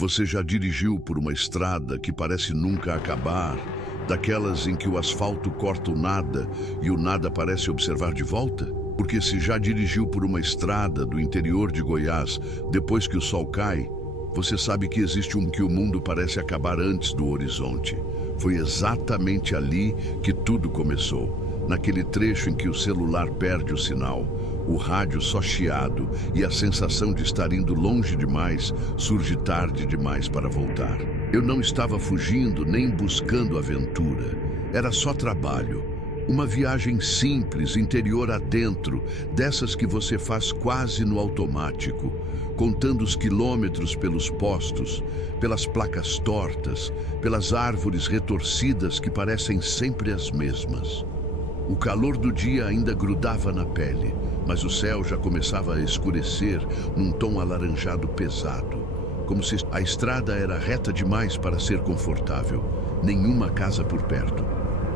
Você já dirigiu por uma estrada que parece nunca acabar, daquelas em que o asfalto corta o nada e o nada parece observar de volta? Porque se já dirigiu por uma estrada do interior de Goiás depois que o sol cai, você sabe que existe que o mundo parece acabar antes do horizonte. Foi exatamente ali que tudo começou, naquele trecho em que o celular perde o sinal, o rádio só chiado e a sensação de estar indo longe demais surge tarde demais para voltar. Eu não estava fugindo nem buscando aventura, era só trabalho. Uma viagem simples, interior adentro, dessas que você faz quase no automático, contando os quilômetros pelos postos, pelas placas tortas, pelas árvores retorcidas que parecem sempre as mesmas. O calor do dia ainda grudava na pele, mas o céu já começava a escurecer num tom alaranjado pesado, como se a estrada era reta demais para ser confortável. Nenhuma casa por perto.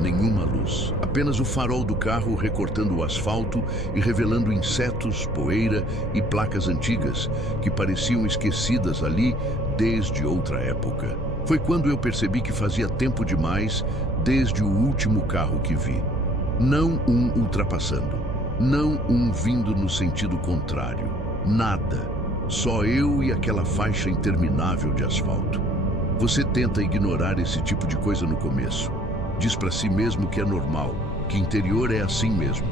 Nenhuma luz, apenas o farol do carro recortando o asfalto e revelando insetos, poeira e placas antigas que pareciam esquecidas ali desde outra época. Foi quando eu percebi que fazia tempo demais desde o último carro que vi. Não um ultrapassando, não um vindo no sentido contrário, nada, só eu e aquela faixa interminável de asfalto. Você tenta ignorar esse tipo de coisa no começo. Diz para si mesmo que é normal, que interior é assim mesmo.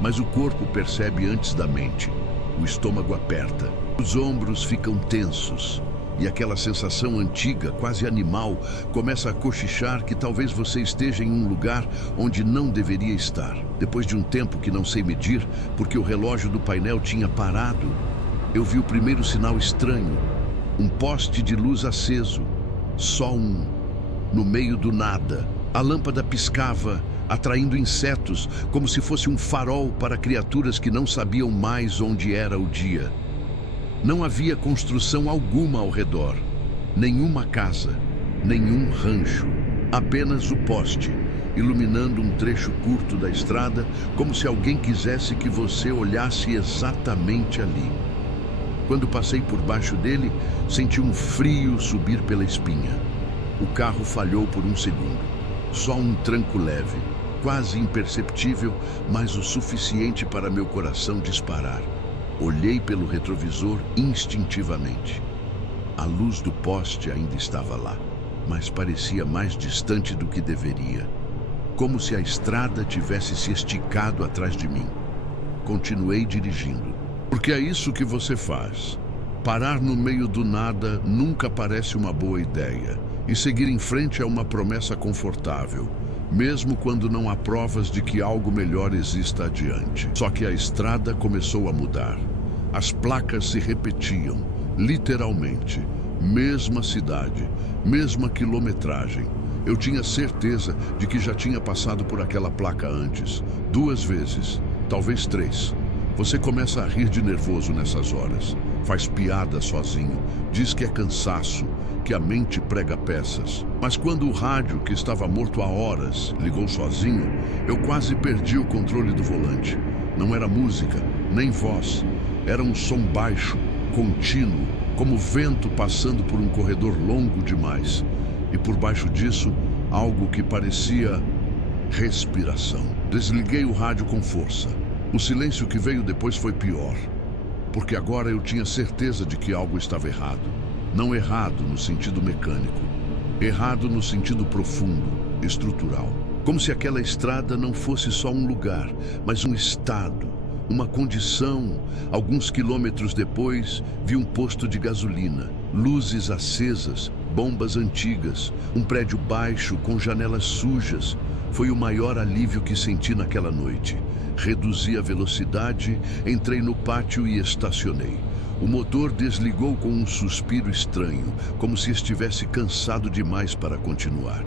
Mas o corpo percebe antes da mente. O estômago aperta, os ombros ficam tensos. E aquela sensação antiga, quase animal, começa a cochichar que talvez você esteja em um lugar onde não deveria estar. Depois de um tempo que não sei medir, porque o relógio do painel tinha parado, eu vi o primeiro sinal estranho. Um poste de luz aceso. Só um. No meio do nada. A lâmpada piscava, atraindo insetos, como se fosse um farol para criaturas que não sabiam mais onde era o dia. Não havia construção alguma ao redor, nenhuma casa, nenhum rancho, apenas o poste, iluminando um trecho curto da estrada, como se alguém quisesse que você olhasse exatamente ali. Quando passei por baixo dele, senti um frio subir pela espinha. O carro falhou por um segundo. Só um tranco leve, quase imperceptível, mas o suficiente para meu coração disparar. Olhei pelo retrovisor instintivamente. A luz do poste ainda estava lá, mas parecia mais distante do que deveria. Como se a estrada tivesse se esticado atrás de mim. Continuei dirigindo. Porque é isso que você faz. Parar no meio do nada nunca parece uma boa ideia. E seguir em frente é uma promessa confortável, mesmo quando não há provas de que algo melhor exista adiante. Só que a estrada começou a mudar. As placas se repetiam, literalmente. Mesma cidade, mesma quilometragem. Eu tinha certeza de que já tinha passado por aquela placa antes. 2 vezes, talvez 3. Você começa a rir de nervoso nessas horas. Faz piada sozinho, diz que é cansaço, que a mente prega peças. Mas quando o rádio, que estava morto há horas, ligou sozinho, eu quase perdi o controle do volante. Não era música, nem voz. Era um som baixo, contínuo, como vento passando por um corredor longo demais. E por baixo disso, algo que parecia respiração. Desliguei o rádio com força. O silêncio que veio depois foi pior. Porque agora eu tinha certeza de que algo estava errado. Não errado no sentido mecânico. Errado no sentido profundo, estrutural. Como se aquela estrada não fosse só um lugar, mas um estado, uma condição. Alguns quilômetros depois, vi um posto de gasolina, luzes acesas, bombas antigas, um prédio baixo com janelas sujas. Foi o maior alívio que senti naquela noite. Reduzi a velocidade, entrei no pátio e estacionei. O motor desligou com um suspiro estranho, como se estivesse cansado demais para continuar.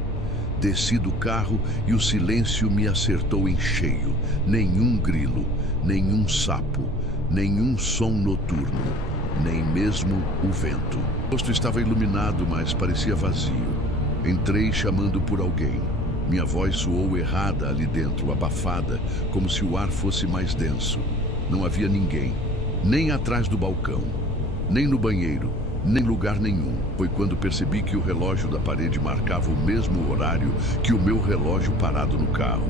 Desci do carro e o silêncio me acertou em cheio. Nenhum grilo, nenhum sapo, nenhum som noturno, nem mesmo o vento. O posto estava iluminado, mas parecia vazio. Entrei chamando por alguém. Minha voz soou errada ali dentro, abafada, como se o ar fosse mais denso. Não havia ninguém, nem atrás do balcão, nem no banheiro, nem lugar nenhum. Foi quando percebi que o relógio da parede marcava o mesmo horário que o meu relógio parado no carro.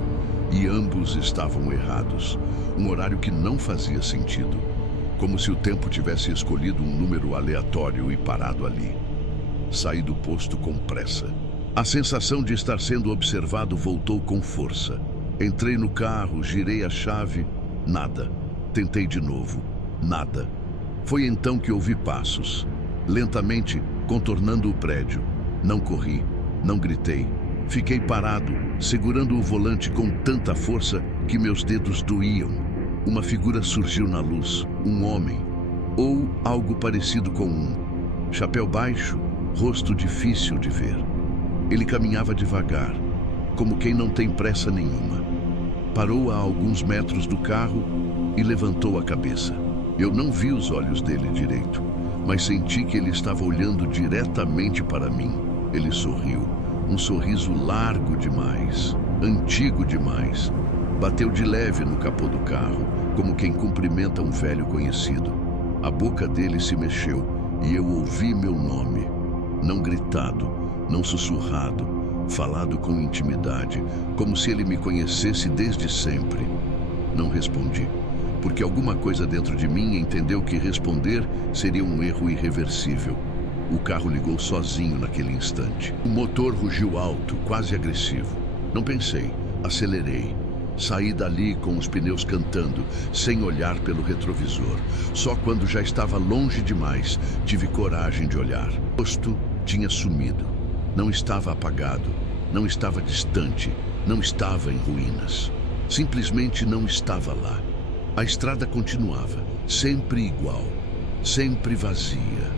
E ambos estavam errados. Um horário que não fazia sentido. Como se o tempo tivesse escolhido um número aleatório e parado ali. Saí do posto com pressa. A sensação de estar sendo observado voltou com força. Entrei no carro, girei a chave, nada. Tentei de novo, nada. Foi então que ouvi passos, lentamente contornando o prédio. Não corri, não gritei. Fiquei parado, segurando o volante com tanta força que meus dedos doíam. Uma figura surgiu na luz, um homem, ou algo parecido com um. Chapéu baixo, rosto difícil de ver. Ele caminhava devagar, como quem não tem pressa nenhuma. Parou a alguns metros do carro e levantou a cabeça. Eu não vi os olhos dele direito, mas senti que ele estava olhando diretamente para mim. Ele sorriu, um sorriso largo demais, antigo demais. Bateu de leve no capô do carro, como quem cumprimenta um velho conhecido. A boca dele se mexeu e eu ouvi meu nome. Não gritado, não sussurrado, falado com intimidade, como se ele me conhecesse desde sempre. Não respondi, porque alguma coisa dentro de mim entendeu que responder seria um erro irreversível. O carro ligou sozinho naquele instante. O motor rugiu alto, quase agressivo. Não pensei, acelerei. Saí dali com os pneus cantando, sem olhar pelo retrovisor. Só quando já estava longe demais, tive coragem de olhar. O rosto tinha sumido. Não estava apagado, não estava distante, não estava em ruínas. Simplesmente não estava lá. A estrada continuava, sempre igual, sempre vazia.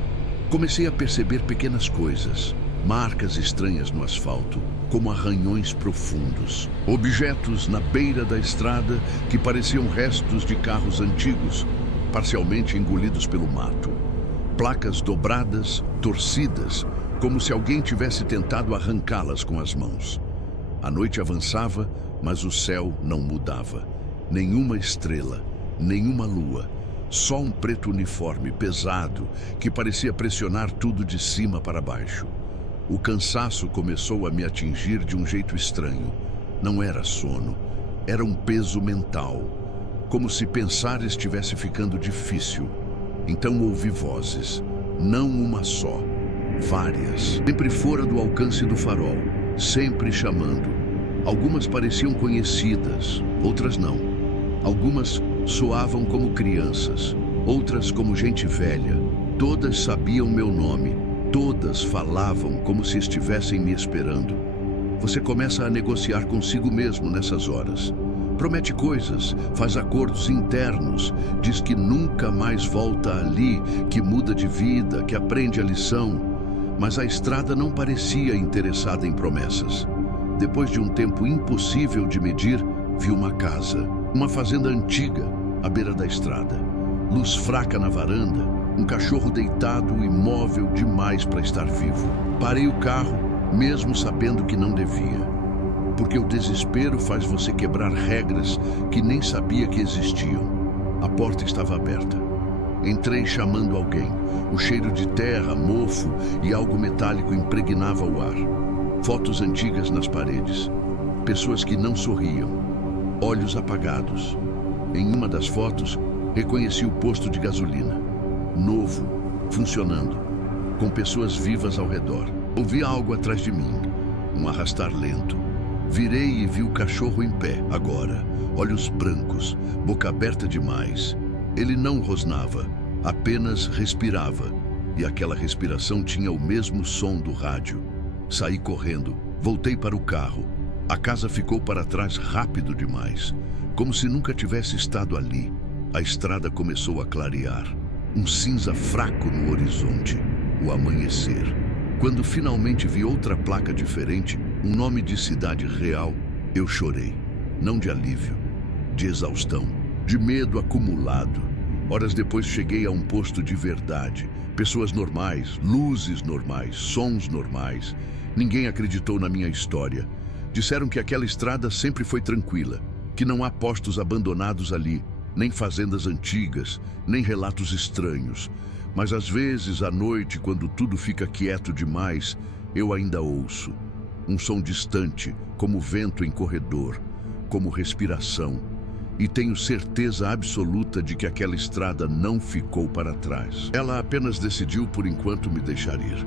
Comecei a perceber pequenas coisas, marcas estranhas no asfalto, como arranhões profundos. Objetos na beira da estrada que pareciam restos de carros antigos, parcialmente engolidos pelo mato. Placas dobradas, torcidas, como se alguém tivesse tentado arrancá-las com as mãos. A noite avançava, mas o céu não mudava. Nenhuma estrela, nenhuma lua. Só um preto uniforme, pesado, que parecia pressionar tudo de cima para baixo. O cansaço começou a me atingir de um jeito estranho. Não era sono, era um peso mental. Como se pensar estivesse ficando difícil. Então ouvi vozes, não uma só, várias. Sempre fora do alcance do farol, sempre chamando. Algumas pareciam conhecidas, outras não. Algumas soavam como crianças, outras como gente velha. Todas sabiam meu nome, todas falavam como se estivessem me esperando. Você começa a negociar consigo mesmo nessas horas. Promete coisas, faz acordos internos, diz que nunca mais volta ali, que muda de vida, que aprende a lição. Mas a estrada não parecia interessada em promessas. Depois de um tempo impossível de medir, vi uma casa, uma fazenda antiga, à beira da estrada. Luz fraca na varanda, um cachorro deitado imóvel demais para estar vivo. Parei o carro, mesmo sabendo que não devia. Porque o desespero faz você quebrar regras que nem sabia que existiam. A porta estava aberta. Entrei chamando alguém. O cheiro de terra, mofo e algo metálico impregnava o ar. Fotos antigas nas paredes. Pessoas que não sorriam. Olhos apagados. Em uma das fotos, reconheci o posto de gasolina. Novo, funcionando, com pessoas vivas ao redor. Ouvi algo atrás de mim. Um arrastar lento. Virei e vi o cachorro em pé, agora, olhos brancos, boca aberta demais. Ele não rosnava, apenas respirava, e aquela respiração tinha o mesmo som do rádio. Saí correndo, voltei para o carro. A casa ficou para trás rápido demais, como se nunca tivesse estado ali. A estrada começou a clarear, um cinza fraco no horizonte, o amanhecer. Quando finalmente vi outra placa diferente, um nome de cidade real, eu chorei. Não de alívio, de exaustão, de medo acumulado. Horas depois cheguei a um posto de verdade. Pessoas normais, luzes normais, sons normais. Ninguém acreditou na minha história. Disseram que aquela estrada sempre foi tranquila, que não há postos abandonados ali, nem fazendas antigas, nem relatos estranhos. Mas às vezes, à noite, quando tudo fica quieto demais, eu ainda ouço. Um som distante, como vento em corredor, como respiração. E tenho certeza absoluta de que aquela estrada não ficou para trás. Ela apenas decidiu por enquanto me deixar ir.